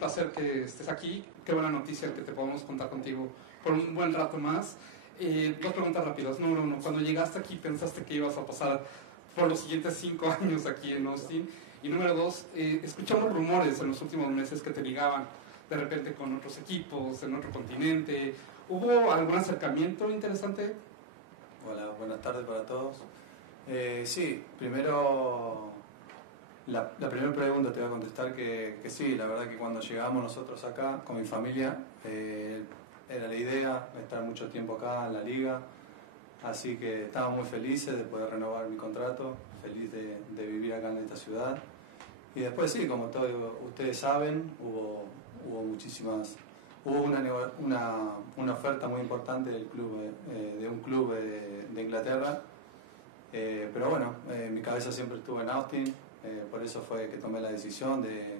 placer que estés aquí. Qué buena noticia que te podamos contar contigo por un buen rato más. Dos preguntas rápidas. Número uno, cuando llegaste aquí, ¿pensaste que ibas a pasar por los siguientes 5 años aquí en Austin? Y número dos, escuchamos rumores en los últimos meses que te ligaban de repente con otros equipos en otro continente. ¿Hubo algún acercamiento interesante? Hola, buenas tardes para todos. Sí, primero, la primera pregunta te voy a contestar que sí, la verdad que cuando llegamos nosotros acá con mi familia, era la idea estar mucho tiempo acá en la liga, así que estaba muy felices de poder renovar mi contrato, feliz de vivir acá en esta ciudad. Y después sí, como todos ustedes saben, hubo una oferta muy importante del club, de un club de Inglaterra, pero bueno, mi cabeza siempre estuvo en Austin, por eso fue que tomé la decisión de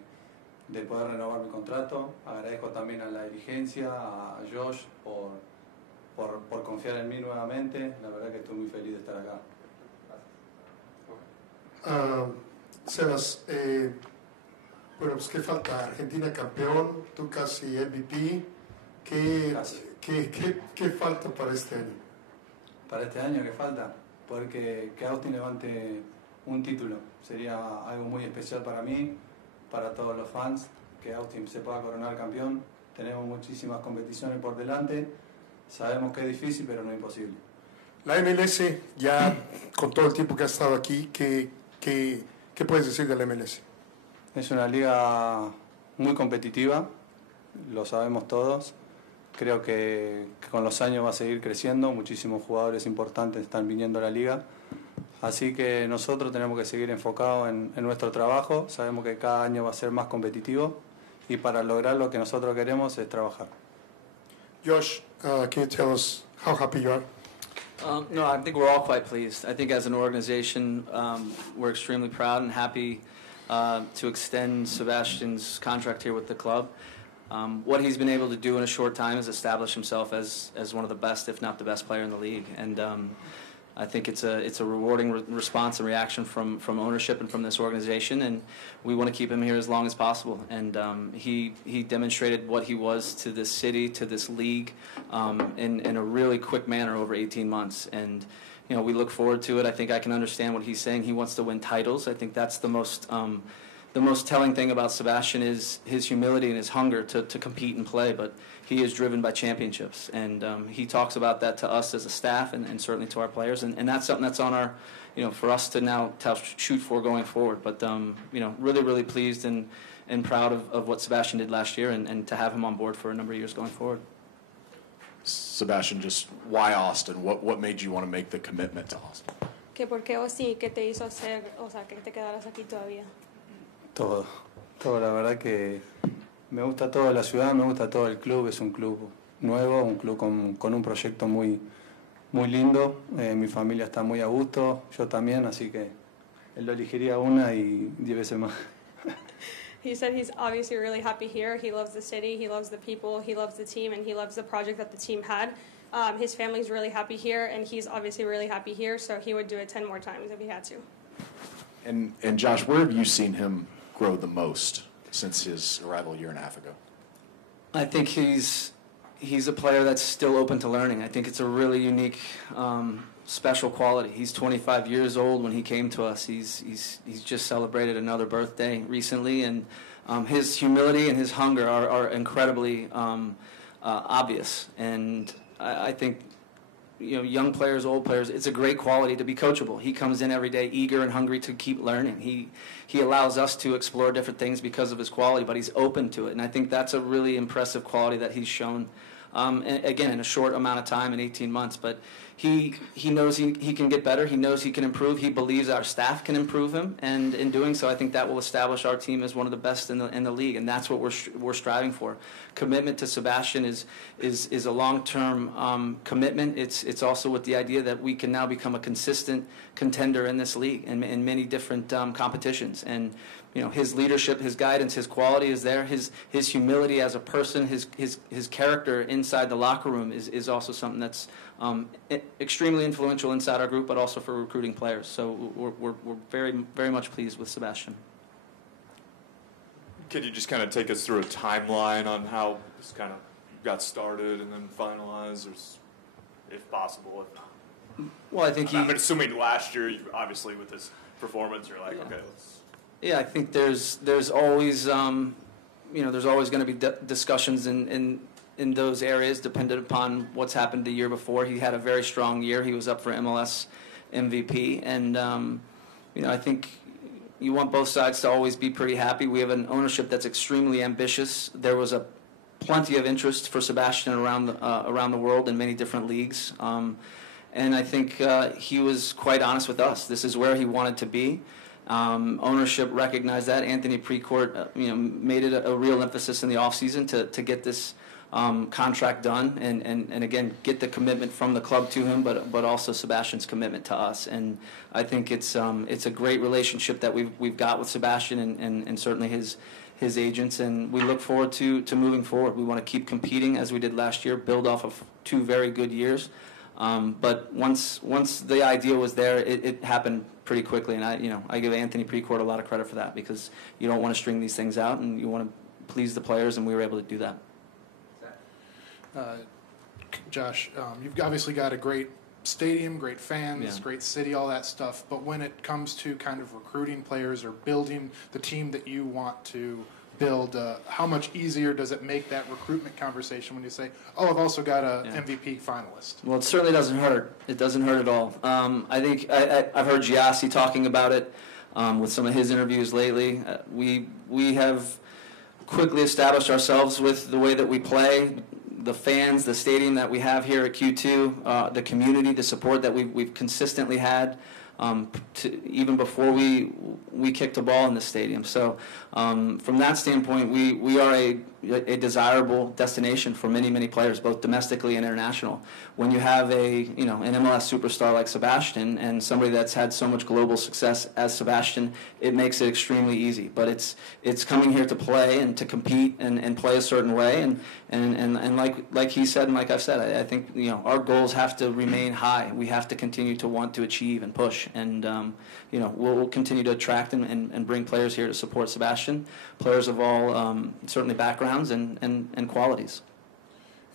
poder renovar mi contrato. Agradezco también a la dirigencia, a Josh por confiar en mí nuevamente. La verdad que estoy muy feliz de estar acá. Sebas, bueno, pues qué falta, Argentina campeón, tú casi MVP, ¿qué falta para este año? Para este año, ¿qué falta? Poder que Austin levante un título, sería algo muy especial para mí, para todos los fans, que Austin se pueda coronar campeón. Tenemos muchísimas competiciones por delante, sabemos que es difícil, pero no es imposible. La MLS, ya con todo el tiempo que has estado aquí, ¿qué puedes decir de la MLS? Es una liga muy competitiva, lo sabemos todos. Creo que con los años va a seguir creciendo, muchísimos jugadores importantes están viniendo a la liga. Así que nosotros tenemos que seguir enfocados en nuestro trabajo. Sabemos que cada año va a ser más competitivo y para lograr lo que nosotros queremos es trabajar. Josh, can you tell us how happy you are? No, I think we're all quite pleased. I think as an organization, we're extremely proud and happy to extend Sebastian's contract here with the club. What he's been able to do in a short time is establish himself as one of the best, if not the best player in the league. And I think it's a rewarding response and reaction from ownership and from this organization, and we want to keep him here as long as possible. And he demonstrated what he was to this city, to this league, in a really quick manner over 18 months. And you know, we look forward to it. I think I can understand what he's saying. He wants to win titles. I think that's the most telling thing about Sebastian is his humility and his hunger to compete and play, but he is driven by championships. And he talks about that to us as a staff and certainly to our players. And that's something that's on our, you know, for us to now shoot for going forward. But, you know, really, really pleased and proud of what Sebastian did last year and to have him on board for a number of years going forward. Sebastian, just why Austin? What made you want to make the commitment to Austin? ¿Que por qué Austin? ¿Qué te hizo hacer, o sea, que te quedaras aquí todavía? Todo, la verdad que me gusta toda la ciudad, me gusta todo el club, es un club nuevo, un club con un proyecto muy lindo, mi familia está muy a gusto, yo también, así que él lo elegiría una y 10 veces más. He said he's obviously really happy here. He loves the city, he loves the people, he loves the team, and he loves the project that the team had. His family's really happy here, and he's obviously really happy here, so he would do it 10 more times if he had to. And Josh, where have you seen him grow the most since his arrival a year and a half ago? I think he's a player that's still open to learning. I think it's a really unique, special quality. He's 25 years old when he came to us. He's just celebrated another birthday recently, and his humility and his hunger are incredibly obvious. And I think, you know, young players, old players, it's a great quality to be coachable. He comes in every day eager and hungry to keep learning. He allows us to explore different things because of his quality, but he's open to it. And I think that's a really impressive quality that he's shown, again, in a short amount of time, in 18 months. But he knows he can get better. He knows he can improve. He believes our staff can improve him. And in doing so, I think that will establish our team as one of the best in the league. And that's what we're striving for. Commitment to Sebastian is a long-term commitment. It's also with the idea that we can now become a consistent contender in this league and in many different competitions. And you know, his leadership, his guidance, his quality is there. His humility as a person, his character inside the locker room is also something that's extremely influential inside our group, but also for recruiting players. So we're very, very much pleased with Sebastian. Can you just kind of take us through a timeline on how this kind of got started and then finalized, or if possible? Well, I think I'm assuming last year, obviously, with this performance, you're like, okay, let's. Yeah, I think there's always there's always going to be discussions in those areas, dependent upon what's happened the year before. He had a very strong year. He was up for MLS MVP, and I think you want both sides to always be pretty happy. We have an ownership that's extremely ambitious. There was plenty of interest for Sebastian around the world in many different leagues, and I think he was quite honest with us. This is where he wanted to be. Ownership recognized that. Anthony Precourt, made it a real emphasis in the offseason to get this contract done, and again get the commitment from the club to him, but also Sebastian's commitment to us. And I think it's a great relationship that we've got with Sebastian and certainly his agents, and we look forward to moving forward. We want to keep competing as we did last year, build off of 2 very good years. But once the idea was there, it happened pretty quickly, and I give Anthony Precourt a lot of credit for that, because you don't want to string these things out and you want to please the players, and we were able to do that. Josh, you've obviously got a great stadium, great fans, great city, all that stuff. But when it comes to kind of recruiting players or building the team that you want to build, how much easier does it make that recruitment conversation when you say, oh, I've also got a MVP finalist? Well, it certainly doesn't hurt. It doesn't hurt at all. I think I've heard Driussi talking about it with some of his interviews lately. We have quickly established ourselves with the way that we play, the fans, the stadium that we have here at Q2, the community, the support that we've consistently had, even before we kicked a ball in the stadium. So from that standpoint, we are a desirable destination for many players, both domestically and international. When you have an MLS superstar like Sebastian and somebody that's had so much global success as Sebastian, it makes it extremely easy. But it's coming here to play and to compete and play a certain way, and like he said and like I've said, I think our goals have to remain high. We have to continue to want to achieve and push, and we'll continue to attract and bring players here to support Sebastian, players of all certainly backgrounds and qualities.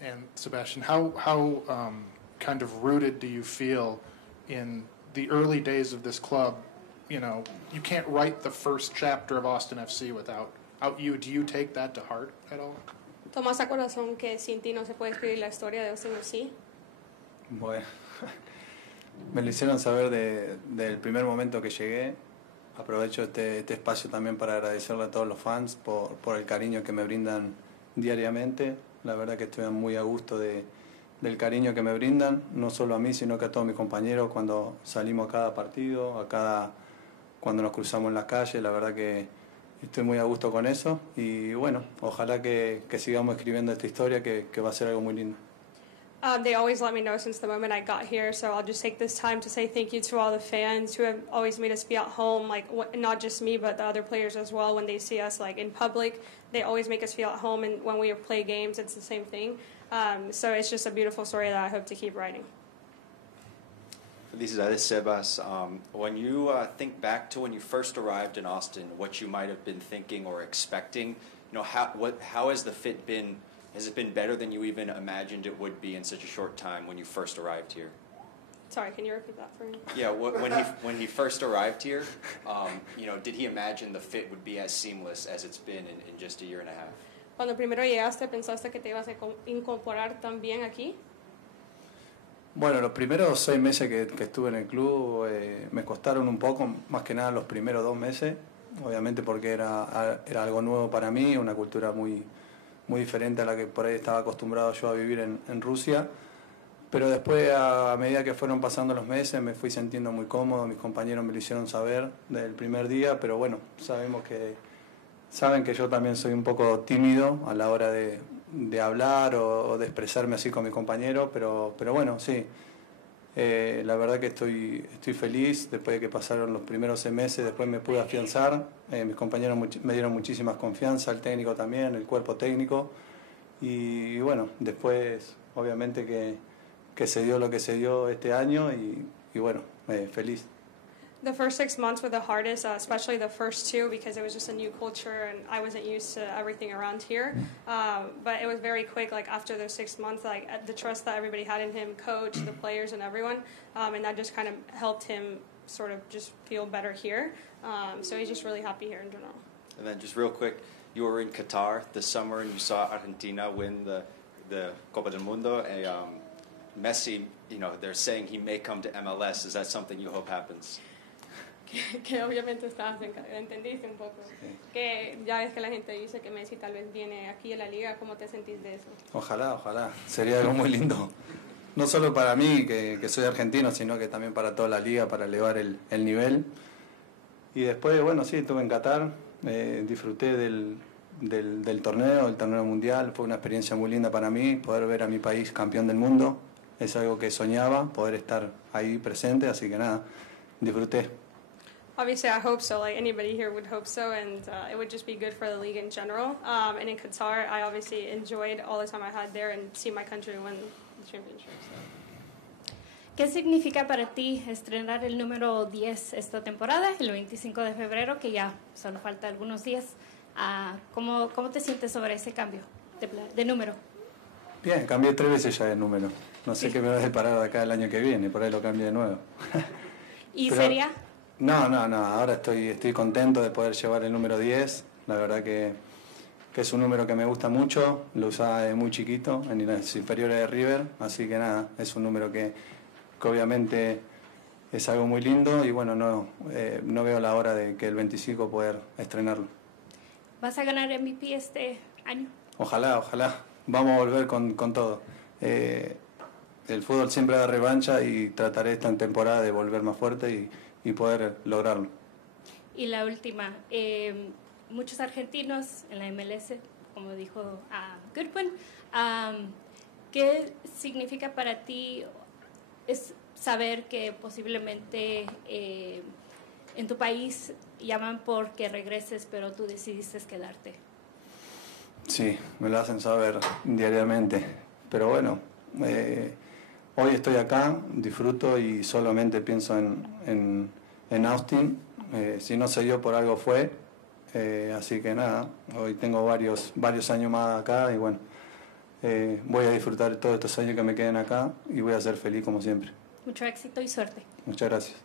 And Sebastian, how kind of rooted do you feel in the early days of this club? You can't write the first chapter of Austin FC without you. Do you take that to heart at all? ¿Tomas a corazón que sin ti no se puede escribir la historia de Austin FC? Bueno, me lo hicieron saber del primer momento que llegué. Aprovecho este espacio también para agradecerle a todos los fans por el cariño que me brindan diariamente. La verdad que estoy muy a gusto del cariño que me brindan, no solo a mí, sino que a todos mis compañeros cuando salimos a cada partido, cuando nos cruzamos en las calles. La verdad que estoy muy a gusto con eso, y bueno, ojalá que sigamos escribiendo esta historia que va a ser algo muy lindo. They always let me know since the moment I got here, so I'll just take this time to say thank you to all the fans who have always made us feel at home, like not just me, but the other players as well. When they see us like in public, they always make us feel at home, and when we play games, it's the same thing. So it's just a beautiful story that I hope to keep writing. Felicidades, Sebas. When you think back to when you first arrived in Austin, what you might have been thinking or expecting, how has the fit been? Has it been better than you even imagined it would be in such a short time when you first arrived here? Sorry, can you repeat that for me? Yeah, when he first arrived here, did he imagine the fit would be as seamless as it's been in just a year and a half? Cuando primero llegaste, ¿pensaste que te ibas a incorporar tan bien aquí? Bueno, los primeros 6 meses que estuve en el club me costaron un poco, más que nada los primeros 2 meses, obviamente porque era algo nuevo para mí, una cultura muy diferente a la que por ahí estaba acostumbrado yo a vivir en Rusia, pero después a medida que fueron pasando los meses me fui sintiendo muy cómodo, mis compañeros me lo hicieron saber desde el primer día, pero bueno, saben que yo también soy un poco tímido a la hora de hablar o de expresarme así con mis compañeros, pero bueno, sí, la verdad que estoy feliz. Después de que pasaron los primeros 6 meses, después me pude afianzar, mis compañeros me dieron muchísima confianza, el técnico también, el cuerpo técnico, y bueno, después obviamente que se dio lo que se dio este año, y bueno, feliz. The first 6 months were the hardest, especially the first two, because it was just a new culture and I wasn't used to everything around here. But it was very quick, like after those 6 months, like the trust that everybody had in him, coach, the players, and everyone, and that just kind of helped him sort of just feel better here. So he's just really happy here in general. And then just real quick, you were in Qatar this summer and you saw Argentina win the Copa del Mundo. Messi, they're saying he may come to MLS. Is that something you hope happens? Que obviamente entendiste un poco, que ya ves que la gente dice que Messi tal vez viene aquí a la liga. ¿Cómo te sentís de eso? Ojalá, sería algo muy lindo, no solo para mí que soy argentino, sino que también para toda la liga, para elevar el nivel. Y después, bueno, sí, estuve en Qatar, disfruté del torneo, el torneo mundial, fue una experiencia muy linda para mí, poder ver a mi país campeón del mundo, es algo que soñaba, poder estar ahí presente, así que nada, disfruté. Obviously, I hope so. Like anybody here would hope so, and it would just be good for the league in general. And in Qatar, I obviously enjoyed all the time I had there and see my country win the championship. So. ¿Qué significa para ti estrenar el número 10 esta temporada, el 25 de febrero, que ya solo falta algunos días? ¿Cómo te sientes sobre ese cambio de número? Bien, cambié 3 veces ya de número. No sé qué me va a deparar de acá el año que viene, por ahí lo cambio de nuevo. ¿Y sería? No, ahora estoy contento de poder llevar el número 10. La verdad que es un número que me gusta mucho, lo usaba de muy chiquito en las inferiores de River, así que nada, es un número que obviamente es algo muy lindo y bueno, no veo la hora de que el 25 poder estrenarlo. ¿Vas a ganar MVP este año? Ojalá, vamos a volver con todo. El fútbol siempre da revancha y trataré esta temporada de volver más fuerte y poder lograrlo. Y la última, muchos argentinos en la MLS, como dijo Goodwin, ¿qué significa para ti es saber que posiblemente en tu país llaman por que regreses, pero tú decidiste quedarte? Sí, me lo hacen saber diariamente, pero bueno, hoy estoy acá, disfruto y solamente pienso en Austin. Si no se dio por algo fue, así que nada, hoy tengo varios años más acá y bueno, voy a disfrutar todos estos años que me queden acá y voy a ser feliz como siempre. Mucho éxito y suerte. Muchas gracias.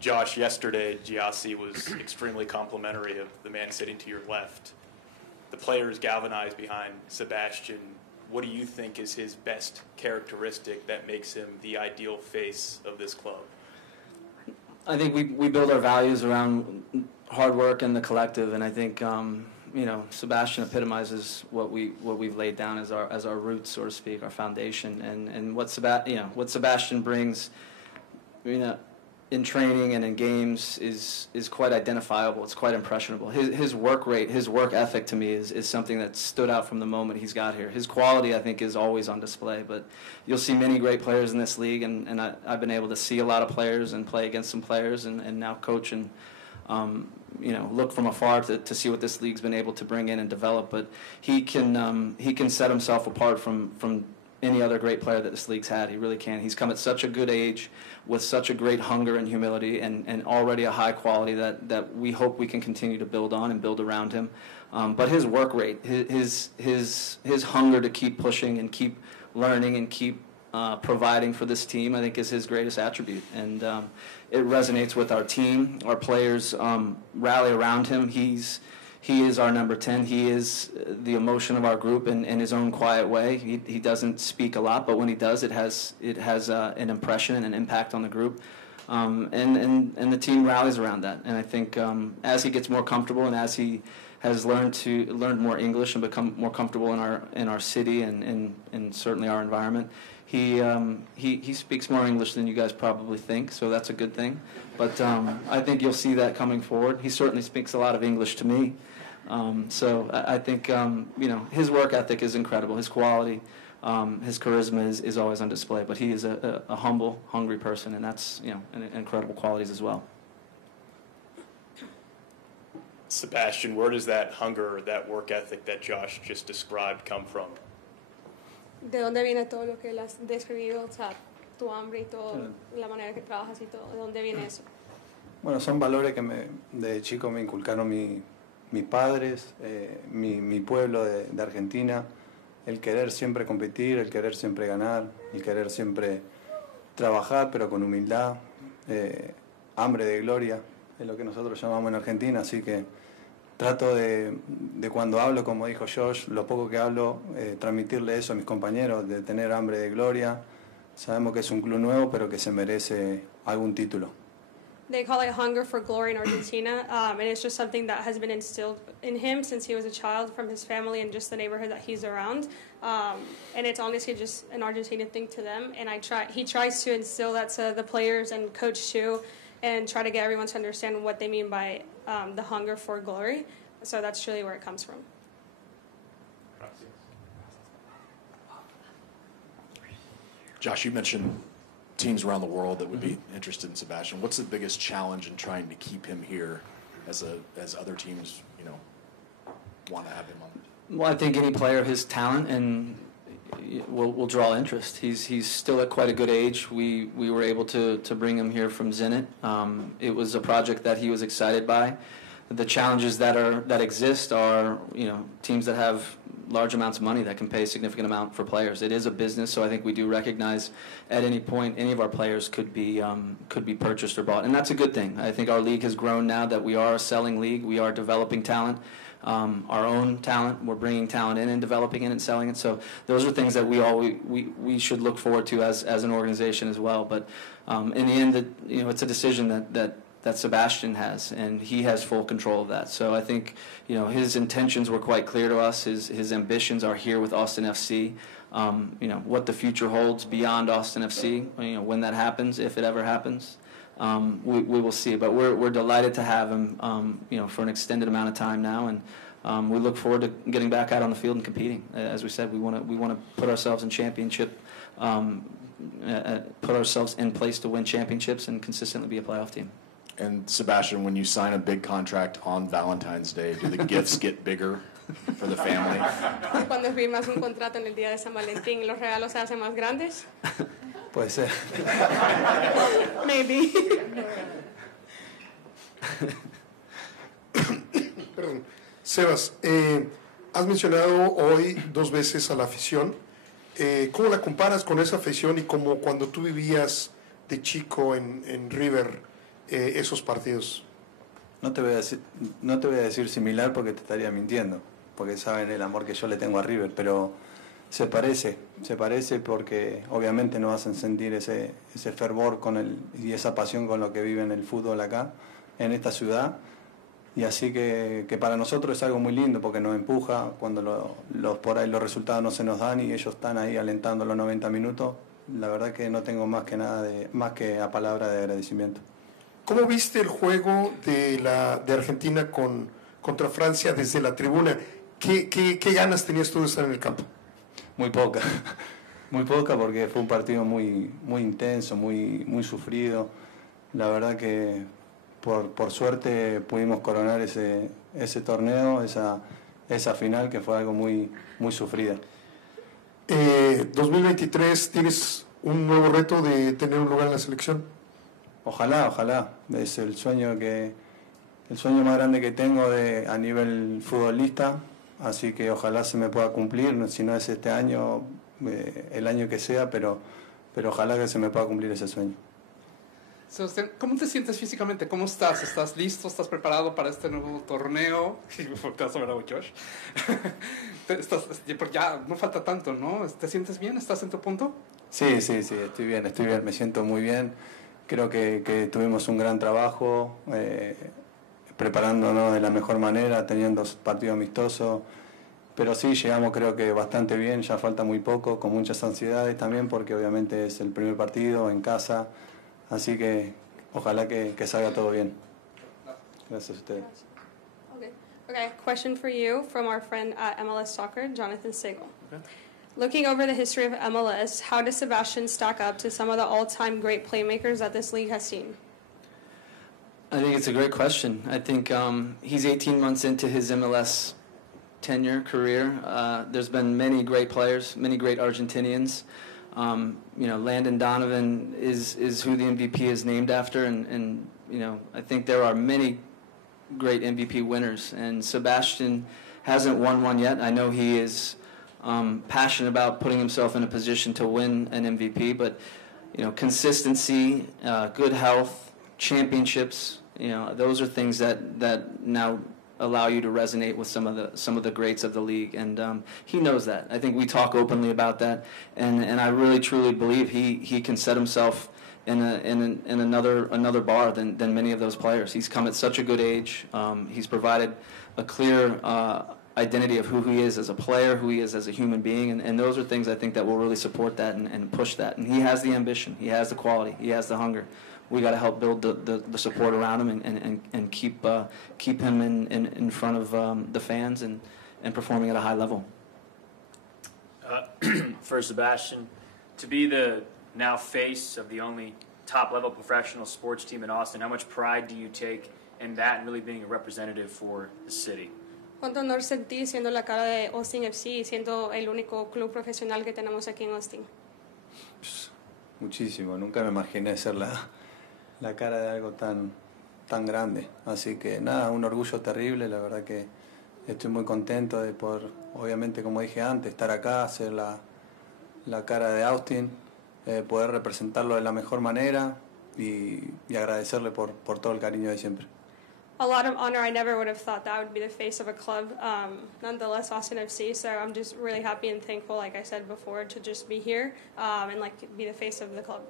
Josh, yesterday, Driussi was extremely complimentary of the man sitting to your left. The players galvanized behind Sebastian. What do you think is his best characteristic that makes him the ideal face of this club? I think we build our values around hard work and the collective, and I think Sebastian epitomizes what we've laid down as our roots, so to speak, our foundation, and what Sebastian brings, in training and in games is quite identifiable. It's quite impressionable. His work rate, his work ethic to me is something that stood out from the moment he's got here. His quality, I think, is always on display. But you'll see many great players in this league, and I've been able to see a lot of players and play against some players and now coach and look from afar to see what this league's been able to bring in and develop. But he can set himself apart from any other great player that this league's had. He really can. He's come at such a good age with such a great hunger and humility and already a high quality that we hope we can continue to build on and build around him. But his work rate, his hunger to keep pushing and keep learning and keep providing for this team, I think is his greatest attribute. And it resonates with our team. Our players rally around him. He is our number 10. He is the emotion of our group in his own quiet way. He doesn't speak a lot, but when he does, it has an impression and an impact on the group. And the team rallies around that. And I think as he gets more comfortable and as he has learned more English and become more comfortable in our city and certainly our environment, he speaks more English than you guys probably think, so that's a good thing. But I think you'll see that coming forward. He certainly speaks a lot of English to me. So I think his work ethic is incredible. His quality, his charisma is always on display. But he is a humble, hungry person, and that's incredible qualities as well. Sebastian, where does that hunger, that work ethic that Josh just described come from? ¿De dónde viene todo lo que le has describido? O sea, tu hambre y todo, la manera que trabajas y todo. ¿De dónde viene eso? Bueno, son valores que de chico me inculcaron mis padres, mi pueblo de Argentina, el querer siempre competir, el querer siempre ganar, el querer siempre trabajar, pero con humildad, hambre de gloria, es lo que nosotros llamamos en Argentina, así que trato de cuando hablo, como dijo Josh, lo poco que hablo, transmitirle eso a mis compañeros, de tener hambre de gloria. Sabemos que es un club nuevo, pero que se merece algún título. They call it hunger for glory in Argentina, and it's just something that has been instilled in him since he was a child from his family and just the neighborhood that he's around. And it's honestly just an Argentinian thing to them, and he tries to instill that to the players and coach too, and try to get everyone to understand what they mean by the hunger for glory. So that's really where it comes from. Josh, you mentioned teams around the world that would be interested in Sebastian. What's the biggest challenge in trying to keep him here as other teams, want to have him on? Well, I think any player of his talent and will draw interest. He's still at quite a good age. We were able to bring him here from Zenit. It was a project that he was excited by. The challenges that exist are teams that have large amounts of money that can pay a significant amount for players. It is a business, so I think we do recognize at any point any of our players could be purchased or bought, and that's a good thing. I think our league has grown now that we are a selling league. We are developing talent, our own talent. We're bringing talent in and developing it and selling it. So those are things that we should look forward to as an organization as well. But in the end, it's a decision that Sebastian has, and he has full control of that. So I think, his intentions were quite clear to us. His ambitions are here with Austin FC. What the future holds beyond Austin FC, when that happens, if it ever happens, we will see. But we're delighted to have him, for an extended amount of time now, and we look forward to getting back out on the field and competing. As we said, we want to put ourselves in championship. Put ourselves in place to win championships and consistently be a playoff team. And Sebastian, when you sign a big contract on Valentine's Day, do the gifts get bigger for the family? Cuando firmas un contrato en el día de San Valentín, ¿los regalos se hacen más grandes? Puede ser. Maybe. Perdón. Sebas, has mencionado hoy 2 veces a la afición. ¿Cómo la comparas con esa afición y como cuando tú vivías de chico en River? Esos partidos. No te voy a decir similar porque te estaría mintiendo, porque saben el amor que yo le tengo a River, pero se parece porque obviamente nos hacen sentir ese fervor y esa pasión con lo que viven el fútbol acá, en esta ciudad, y así que para nosotros es algo muy lindo porque nos empuja cuando por ahí los resultados no se nos dan y ellos están ahí alentando los 90 minutos. La verdad que no tengo más que a palabra de agradecimiento. ¿Cómo viste el juego de Argentina contra Francia desde la tribuna? ¿Qué ganas tenías tú de estar en el campo? Muy poca porque fue un partido muy intenso, muy sufrido. La verdad que por suerte pudimos coronar ese torneo, esa final que fue algo muy sufrida. 2023 tienes un nuevo reto de tener un lugar en la selección. Ojalá. Es el sueño más grande que tengo a nivel futbolista, así que ojalá se me pueda cumplir, si no es este año, el año que sea, pero ojalá que se me pueda cumplir ese sueño. Sebastián, ¿cómo te sientes físicamente? ¿Cómo estás? ¿Estás listo? ¿Estás preparado para este nuevo torneo? Te vas a ver a Josh. Porque ya no falta tanto, ¿no? ¿Te sientes bien? ¿Estás en tu punto? Sí, estoy bien, me siento muy bien. Creo que tuvimos un gran trabajo, preparándonos de la mejor manera, teniendo partidos amistosos, pero sí, llegamos creo que bastante bien, ya falta muy poco, con muchas ansiedades también, porque obviamente es el primer partido en casa, así que ojalá que salga todo bien. Gracias a ustedes. Okay, question for you from our friend at MLS Soccer, Jonathan Sigel. Okay. Looking over the history of MLS, how does Sebastian stack up to some of the all-time great playmakers that this league has seen? I think it's a great question. I think he's 18 months into his MLS tenure, career. There's been many great players, many great Argentinians. Landon Donovan is who the MVP is named after, and I think there are many great MVP winners, and Sebastian hasn't won one yet. I know he is passionate about putting himself in a position to win an MVP, but consistency, good health, championships, those are things that now allow you to resonate with some of the greats of the league, and he knows that. I think we talk openly about that, and I really truly believe he can set himself in another bar than many of those players. He's come at such a good age. He's provided a clear identity of who he is as a player, who he is as a human being, and those are things I think that will really support that and push that. And he has the ambition, he has the quality, he has the hunger. We got to help build the support around him and keep him in front of the fans and performing at a high level. For Sebastian, to be the now face of the only top-level professional sports team in Austin, how much pride do you take in that and really being a representative for the city? ¿Cuánto honor sentí siendo la cara de Austin FC y siendo el único club profesional que tenemos aquí en Austin? Muchísimo, nunca me imaginé ser la cara de algo tan grande. Así que nada, un orgullo terrible, la verdad que estoy muy contento de poder, obviamente como dije antes, estar acá, ser la cara de Austin, poder representarlo de la mejor manera y agradecerle por todo el cariño de siempre. A lot of honor. I never would have thought that would be the face of a club. Nonetheless, Austin FC. So I'm just really happy and thankful, like I said before, to just be here and be the face of the club.